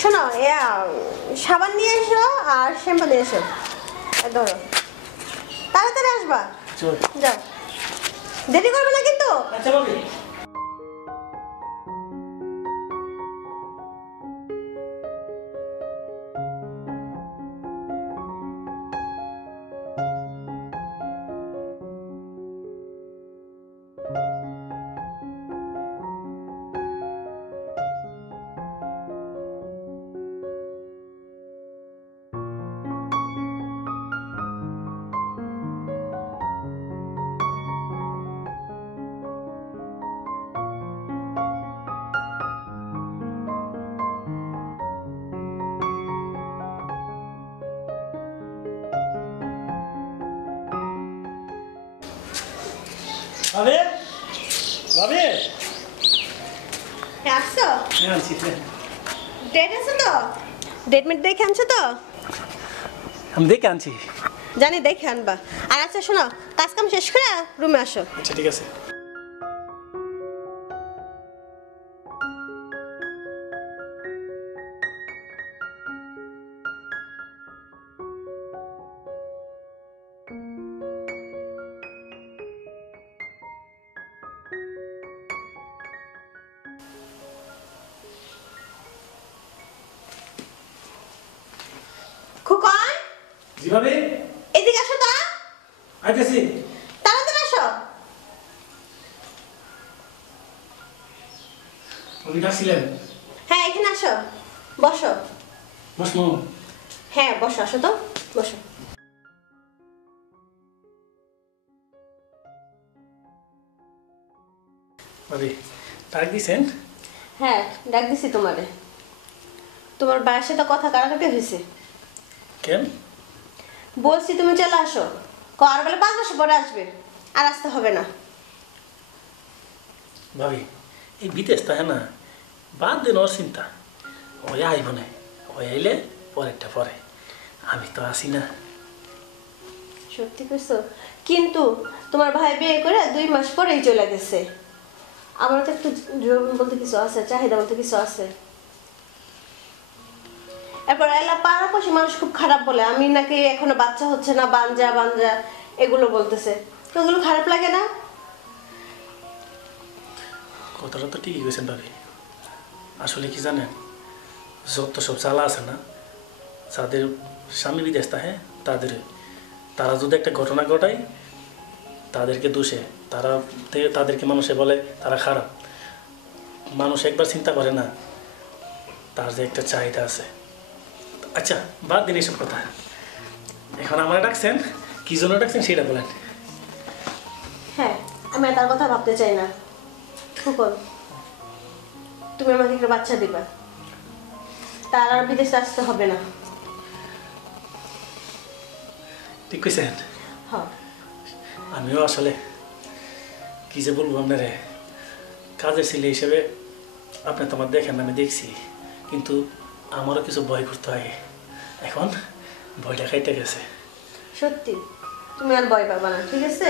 শোনো সাবান নিয়ে এসো আর শ্যাম্পু নিয়ে এসো ধরো তাড়াতাড়ি আসবা যাও দেরি করবে না কিন্তু আচ্ছা ভাবি ভাবি ভাবি আসছো আনছি ডেট আছে তো ডেট মিট দেখে আনছো তো আমি দেখে আনছি জানি দেখে আনবা আর আচ্ছা শোনো কাজ কাম শেষ করে রুমে আসো আচ্ছা ঠিক আছে খুকন জি ভাবি এদিকে আসো তো আইতেছি তাড়াতাড়ি আসো উনি ডাকছিলেন হ্যাঁ এখানে আসো বসো বসমু হ্যাঁ বসো আসো তো বসো ভাবি তারিখ দিয়েছেন হ্যাঁ ডাক দিছি তোমারে তোমার বাবার সাথে কথা কাটাকাটি হয়েছে কেন বলছি তুমি চলে আসো আর বলে 5 মাস পরে আসবে আর আসতে হবে না ভাবি এই বিদেশ তা হ্যাঁ না বাদ দিন ওর চিন্তা ওই আইব না ওই আইলে পরেরটা পরে আমি তো আসি না সত্যি কইছো কিন্তু তোমার ভাই বিয়ে করে 2 মাস পরেই চলে গেছে আমার তো একটু জরুরি বলতে কিছু আছে চাহিদা বলতে কিছু আছে এরপর এলা পাড়াপড়শি মানুষ খুব খারাপ বলে আমি নাকি এখনো বাচ্চা হচ্ছে না বাঞ্জা বাঞ্জা এগুলো বলতেছে তো ওগুলো খারাপ লাগে না কথাটা তো ঠিকই গেছেন ভাবি আসলে কি জানেন যত সব চালা আছে না যাদের স্বামী বিদেশ থাকে তারা যদি একটা ঘটনা ঘটায় তাদেরকে দোষে তাদেরকে মানুষে বলে তারা খারাপ মানুষ একবার চিন্তা করে না তার যে একটা চাহিদা আছে আচ্ছা বাদ দিন এসব কথা এখন আমরা ডাকছেন কি জন্য ডাকছেন সেটা বলেন হ্যাঁ আমি তার কথা ভাবতে চাই না খুকন তুমি আমাকে একটা বাচ্চা দিবা তার আর বিদেশে আসতে হবে না ঠিক কইছেন হ্যাঁ আমিও আসলে কি যে বলবো আপনারে কাজের ছেলে হিসেবে আপনি তোমার দেখেন আমি দেখছি কিন্তু আমারও কিছু ভয় করতে হয় এখন ভয়টা খাইতে গেছে সত্যি তুমি আর ভয় পাবা না ঠিক আছে